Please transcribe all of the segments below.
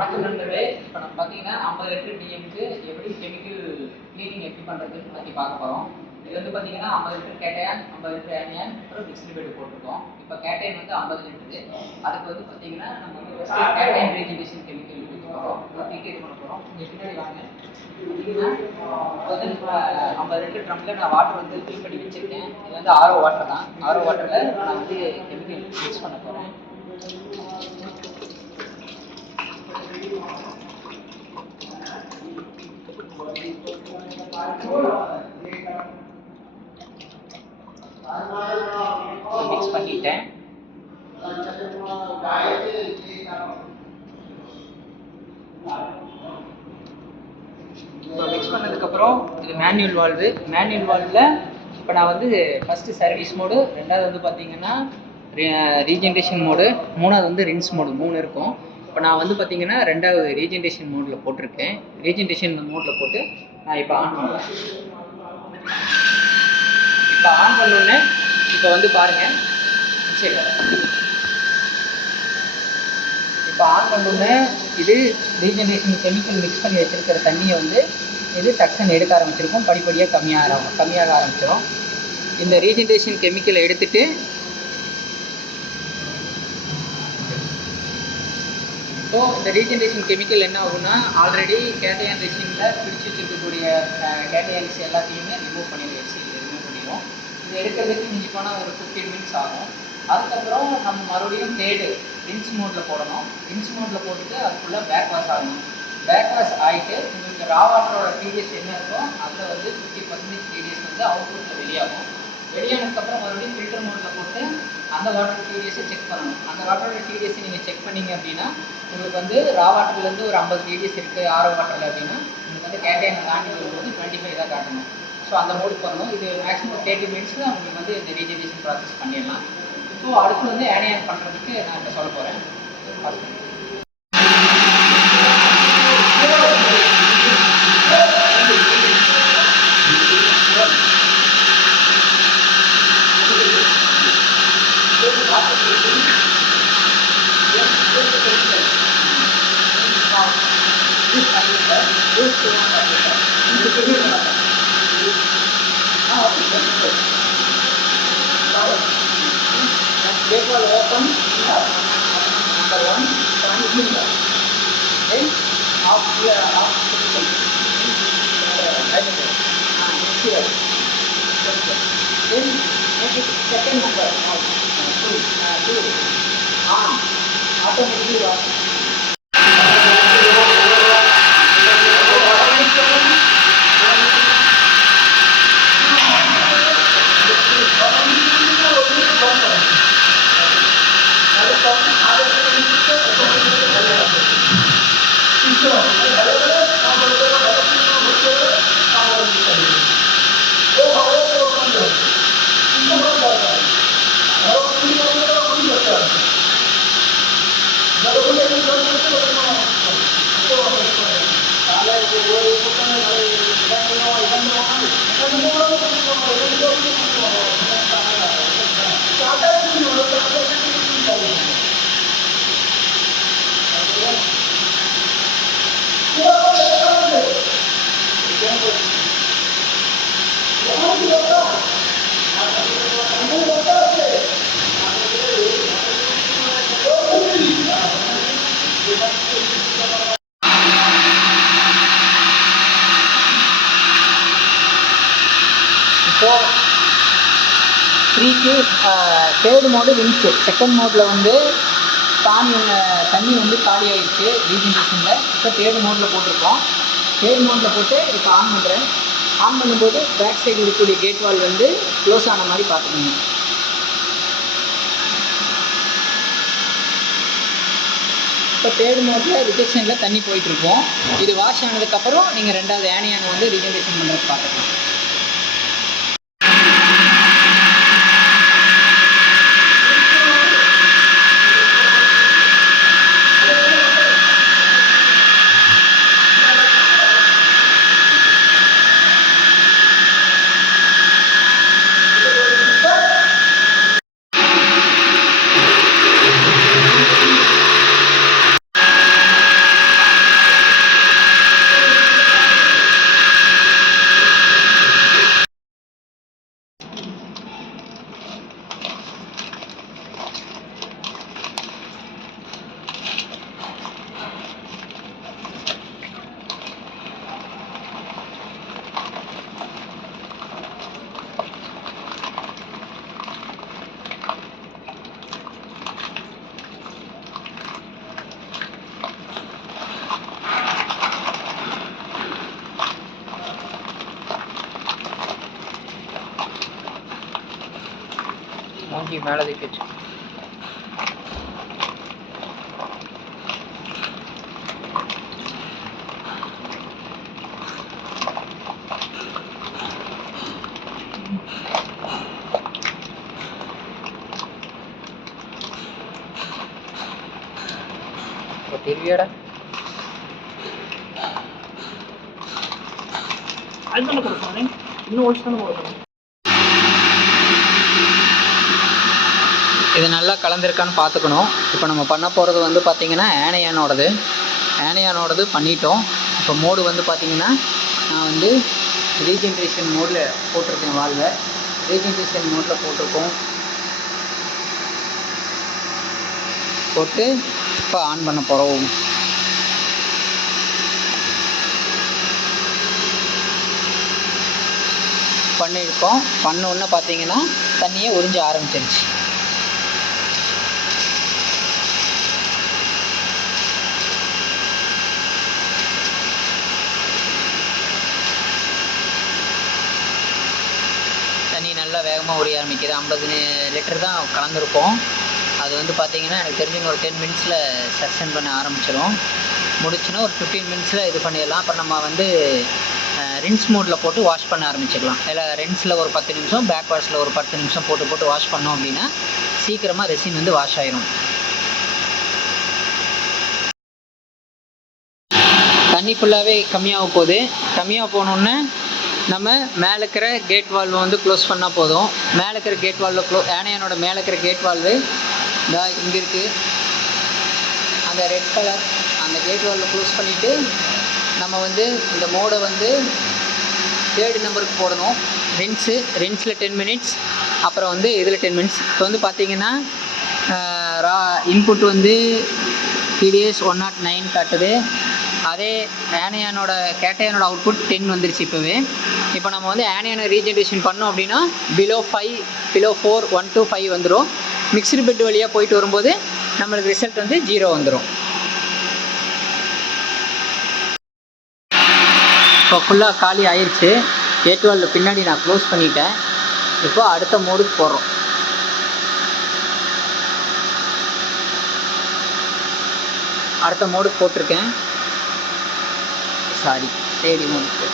வணக்கம் நண்பர்களே. இப்போ நம்ம பார்த்தீங்கன்னா 50 லிட்டர் டிஎம்க்கு எப்படி கெமிக்கல் கிளீனிங் எப்படி பண்ணுறதுன்னு பற்றி பார்க்க போகிறோம். இது வந்து பார்த்தீங்கன்னா 50 லிட்டர் கேட்டையான், 50 லிட்டர் ஆனியான், அப்புறம் மிக்ஸ்டு பெட் போட்டிருக்கோம். இப்போ கேட்டையான் வந்து 50 லிட்டரு. அதுக்கு வந்து பார்த்தீங்கன்னா நம்ம வந்து ஃபஸ்ட்டு கேட்டையான் ரீஜெனரேஷன் கெமிக்கல் ஊற்றி போகிறோம், ஊற்றிட்டு இது பண்ண போகிறோம். இங்கே பின்னாடி வாங்க. பார்த்தீங்கன்னா இப்போ வந்து 50 லிட்டர் ட்ரம்மில் நான் வாட்டர் வந்து ஃபில் பண்ணி வச்சுருக்கேன். இது வந்து ஆரோ வாட்டர் தான். ஆரோ வாட்டரில் நான் வந்து கெமிக்கல் மிக்ஸ் பண்ண போகிறேன். மிக்ஸ் பண்ணிட்டேன். மிக்ஸ் பண்ணதுக்கப்புறம் இது மேனுவல் வால்வு. மேனுவல் வால்வில் இப்போ நான் வந்து ஃபஸ்ட்டு சர்வீஸ் மோடு, ரெண்டாவது வந்து பார்த்தீங்கன்னா ரீஜென்ரேஷன் மோடு, மூணாவது வந்து ரின்ஸ் மோடு 3 இருக்கும். இப்போ நான் வந்து பார்த்தீங்கன்னா ரெண்டாவது ரீஜென்ரேஷன் மோடில் போட்டிருக்கேன். ரீஜென்ரேஷன் மோடில் போட்டு நான் இப்போ ஆன் பண்ணுறேன். இப்போ ஆன் பண்ணோன்னே இப்போ வந்து பாருங்கள், இப்போ ஆன் பண்ணோன்னே இது ரீஜென்ரேஷன் கெமிக்கல் மிக்ஸ் பண்ணி வச்சுருக்கிற தண்ணியை வந்து இது சக்ஷன் எடுக்க ஆரம்பிச்சிருக்கும். படிப்படியாக கம்மியாக ஆரம்பிச்சிடும். இந்த ரீஜென்ரேஷன் கெமிக்கலை எடுத்துகிட்டு ஸோ இந்த ரீஜென்ரேஷன் கெமிக்கல் என்ன ஆகும்னா, ஆல்ரெடி கேட்டையான் ரெசினில் பிடிச்சி வச்சுருக்கக்கூடிய கேட்டையான்ஸ் எல்லாத்தையுமே ரிமூவ் பண்ணிடுவோம். இது எடுக்கிறதுக்கு மிஞ்சி போனால் ஒரு 15 மினிட்ஸ் ஆகும். அதுக்கப்புறம் நம்ம மறுபடியும் தேர்டு ரின்ஸ் மோடில் போடணும். ரின்ஸ் மோடில் போட்டுட்டு அதுக்குள்ளே பேக் வாஷ் ஆகணும். பேக் வாஷ் ஆகிட்டு உங்களுக்கு ரா வாட்டரோட டிடிஎஸ் என்ன இருக்கோ அதில் வந்து 50% டிடிஎஸ் வந்து அவுட்புட்டில் வெளியாகும். வெளியானதுக்கப்புறம் மறுபடியும் ஃபில்டர் மோடில் போட்டு அந்த வாட்டர் டிடிஎஸை செக் பண்ணணும். அந்த வாட்டரோட டிடிஎஸை நீங்கள் செக் பண்ணிங்க அப்படின்னா உங்களுக்கு வந்து ரா வாட்டர்லேருந்து ஒரு 50 டிடிஎஸ் இருக்குது ஆரோ வாட்டரில் அப்படின்னா உங்களுக்கு வந்து கேட்டையானை தாண்டி வரும்போது 25 தான் காட்டணும். ஸோ அந்த மோடுக்கு பண்ணணும். இது மேக்ஸிமம் 30 மினிட்ஸில் உங்களுக்கு வந்து இந்த ரீஜெனரேஷன் ப்ராசஸ் பண்ணிடலாம். இப்போது அடுத்து வந்து ஆனியான் பண்ணுறதுக்கு நான் இப்போ சொல்ல போகிறேன். Gate wall open, number 1, point here. Then off here, off here. Then make it second number, 2, on, automatically on. இப்போ 3க்கு தேர்டு மோடு ரின்ஸு. செகண்ட் மோடில் வந்து தண்ணி வந்து காலி ஆகிடுச்சு ரீஜெனரேஷனில். இப்போ தேர்டு மோடில் போட்டிருக்கோம். தேர்டு மோடில் போட்டு இப்போ ஆன் பண்ணுறேன். ஆன் பண்ணும்போது பேக் சைடு இருக்கக்கூடிய கேட் வால் வந்து க்ளோஸ் ஆன மாதிரி பார்த்துக்கணும். இப்போ தேர்டு மோடில் ரிஜெக்ஷனில் தண்ணி போயிட்டுருக்கோம். இது வாஷ் ஆனதுக்கப்புறம் நீங்கள் ரெண்டாவது ஆனியானை வந்து ரீஜெனரேஷன் பண்ணுறது பார்த்துக்கலாம். மூஞ்சி மேலே தூக்கி வச்சு. திருவியாடா அதுதானே கொடுப்பானே, இன்னும் ஒழிச்சு தானே கொடுக்கணும். இது நல்லா கலந்துருக்கான்னு பார்த்துக்கணும். இப்போ நம்ம பண்ண போகிறது வந்து பார்த்திங்கன்னா ஆனையானோடது பண்ணிட்டோம். இப்போ மோடு வந்து பார்த்திங்கன்னா நான் வந்து ரீஜென்ரேஷன் மோடில் போட்டிருக்கேன். வால்வை ரீஜென்ரேஷன் மோடில் போட்டு இப்போ ஆன் பண்ண போகிறோம். பண்ணியிருக்கோம். பண்ணோன்னு பார்த்தீங்கன்னா தண்ணியை உறிஞ்ச ஆரம்பிச்சிருச்சு. தண்ணி நல்லா வேகமாக உரிய ஆரம்பிக்குது. 50 லிட்டர் தான் கலந்துருப்போம். அது வந்து பார்த்திங்கன்னா எனக்கு தெரிஞ்சு ஒரு 10 மினிட்ஸில் செக்ஷன் பண்ண ஆரம்பிச்சிடும். முடிச்சுன்னா ஒரு 15 மினிட்ஸில் இது பண்ணிடலாம். அப்புறம் நம்ம வந்து ரின்ஸ் மோடில் போட்டு வாஷ் பண்ண ஆரம்பிச்சிடலாம். இல்லை ரின்ஸில் ஒரு 10 நிமிஷம், பேக் வாஷில் ஒரு 10 நிமிஷம் போட்டு வாஷ் பண்ணோம் அப்படின்னா சீக்கிரமாக ரெசின் வந்து வாஷ் ஆயிரும். தண்ணி ஃபுல்லாகவே கம்மியாக போகுது. கம்மியாக போனோன்னே நம்ம மேலே இருக்கிற கேட் வால்வை வந்து க்ளோஸ் பண்ணால் போதும். மேலே இருக்கிற கேட் வால்வை ஆனையானோட மேலே இருக்கிற கேட் வால்வு இங்கே இருக்குது. அந்த ரெட் கலர் அந்த கேட் வால்வை க்ளோஸ் பண்ணிவிட்டு நம்ம வந்து இந்த மோடை வந்து 3rd நம்பருக்கு போடணும். ரின்ஸில் 10 மினிட்ஸ், அப்புறம் வந்து இதில் 10 மினிட்ஸ். இப்போ வந்து பார்த்திங்கன்னா இன்புட் வந்து TDS 109 காட்டுது. அதே கேட்டையானோட அவுட்புட் 10 வந்துருச்சு இப்போவே. இப்போ நம்ம வந்து ஆனையான ரீஜென்ரேஷன் பண்ணோம் அப்படின்னா பிலோ 4 1 to 5 வந்துடும். மிக்சடு பெட் வழியாக போயிட்டு வரும்போது நம்மளுக்கு ரிசல்ட் வந்து 0 வந்துடும். இப்போ ஃபுல்லாக காலி ஆயிடுச்சு. கேட் வால்வு பின்னாடி நான் க்ளோஸ் பண்ணிட்டேன். இப்போ அடுத்த மோடுக்கு போடுறோம். அடுத்த மோடுக்கு போட்டிருக்கேன். தேடி மோடுக்கு.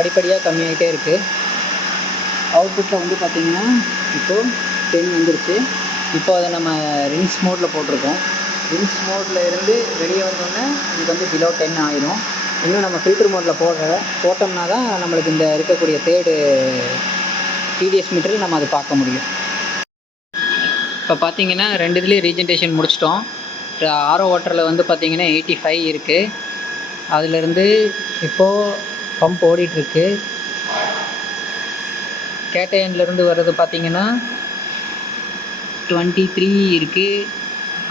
படிப்படியாக கம்மியாகிட்டே இருக்குது. அவுட்புட்டில் வந்து பார்த்திங்கன்னா இப்போது 10 வந்துருச்சு. இப்போ அதை நம்ம ரின்ஸ் மோடில் போட்டிருக்கோம். ரின்ஸ் மோடில் இருந்து வெளியே வந்தோடனே இதுக்கு வந்து பிலோ 10 ஆயிரும். இன்னும் நம்ம ஃபில்டர் மோடில் போட்டோம்னா தான் நம்மளுக்கு இந்த இருக்கக்கூடிய 3rd TDS மீட்டரில் நம்ம அதை பார்க்க முடியும். இப்போ பார்த்திங்கன்னா 2 இதுலேயும் ரீஜென்ரேஷன் முடிச்சிட்டோம். RO வாட்டரில் வந்து பார்த்திங்கன்னா 85 இருக்குது. அதிலேருந்து இப்போது பம்ப் ஓடிட்டுருக்கு. கேட்டையன்லேருந்து வர்றது பார்த்திங்கன்னா 23 இருக்குது.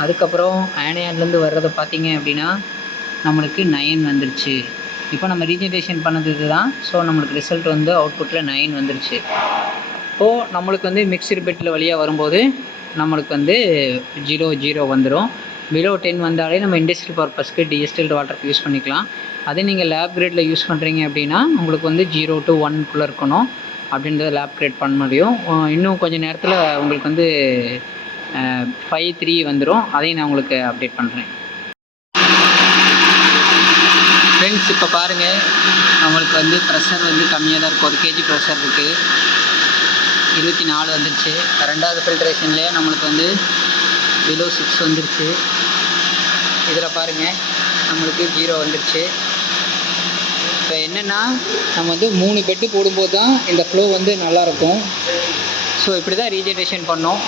அதுக்கப்புறம் ஆனையான்லேருந்து வர்றதை பார்த்திங்க அப்படின்னா நம்மளுக்கு 9 வந்துருச்சு. இப்போ நம்ம ரீஜென்ரேஷன் பண்ணது இதுதான். ஸோ நம்மளுக்கு ரிசல்ட் வந்து அவுட்புட்டில் 9 வந்துருச்சு. இப்போது நம்மளுக்கு வந்து மிக்சர் பெட்டில் வழியாக வரும்போது நம்மளுக்கு வந்து 0 வந்துடும். பிலோ 10 வந்தாலே நம்ம இண்டஸ்ட்ரியல் பர்பஸ்க்கு டிஸ்டில்டு வாட்டருக்கு யூஸ் பண்ணிக்கலாம். அதே நீங்கள் லேப் கிரேடில் யூஸ் பண்ணுறீங்க அப்படின்னா உங்களுக்கு வந்து 0 to 1 இருக்கணும். அப்படின்றத லேப் கிரேட் பண்ண முடியும். இன்னும் கொஞ்சம் நேரத்தில் உங்களுக்கு வந்து 5.3 வந்துடும். அதையும் நான் உங்களுக்கு அப்டேட் பண்ணுறேன். ஃப்ரெண்ட்ஸ், இப்போ பாருங்கள், நம்மளுக்கு வந்து ப்ரெஷர் வந்து கம்மியாக தான் இருக்கும். 1 kg ப்ரெஷர் இருக்குது. 24 வந்துடுச்சு. 2வது ஃபில்ட்ரேஷன்லேயே நம்மளுக்கு வந்து பிலோ 6 வந்துருச்சு. இதில் பாருங்கள் நம்மளுக்கு 0 வந்துருச்சு. இப்போ என்னென்னா நம்ம வந்து 3 பெட்டு போடும்போது தான் இந்த ஃப்ளோ வந்து நல்லாயிருக்கும். ஸோ இப்படி தான் ரீஜென்ரேஷன் பண்ணோம்.